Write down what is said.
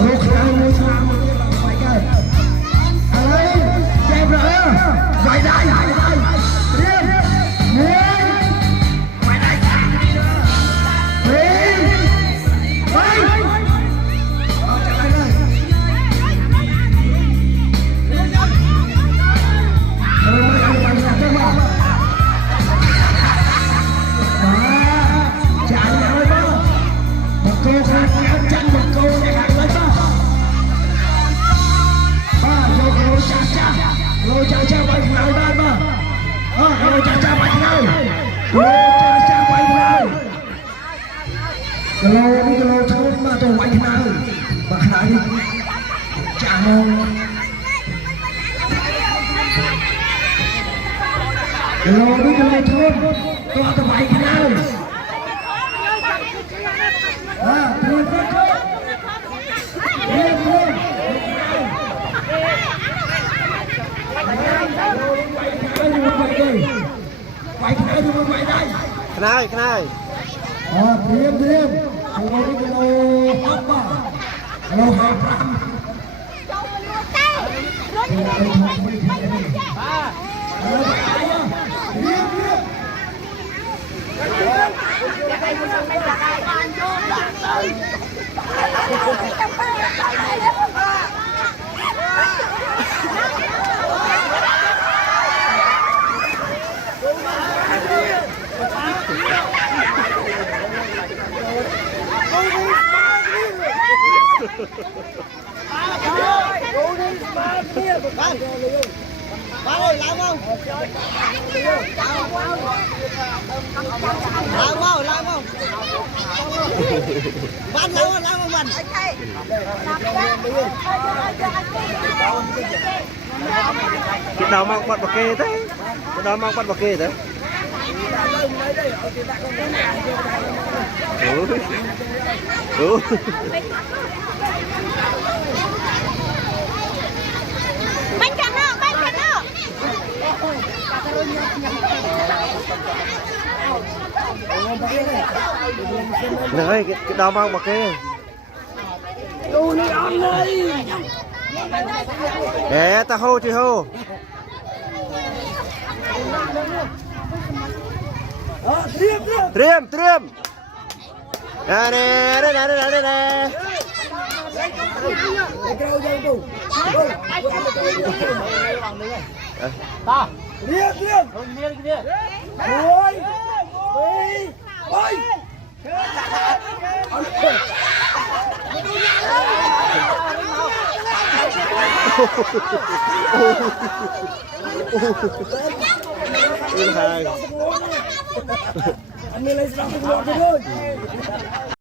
Lúc nào mua cho ăn một cái bằng phải cơ. À đây, đẹp rồi. Vậy đây, riêng, nguyên, vậy đây, riêng, vậy. Trở lại đây. Chạy nhau đó. Một cô khác kéo chân một cô để hàng lên đó. Vô lô cha cha bay nào đây mà. Lô cha cha bay nào. Lô cha cha bay nào. Lô thôn mà tôi bay nào. Mà khá đi. Chà mong. Lô thôn. Tôi bay nào. Thưa Kenai. Diam. Kalau apa? Kalau apa? Ba ơi, làm không? Làm không? Bạn làm không bạn? Cái đầu mang bắt bạc kê thế. Cái đầu mang bắt bạc kê thế. Ừ. Bánh canh đó. Này, cái đầu mang bạc kê. Để ta hô thì hô. Triêm. Đây. Anh lấy ra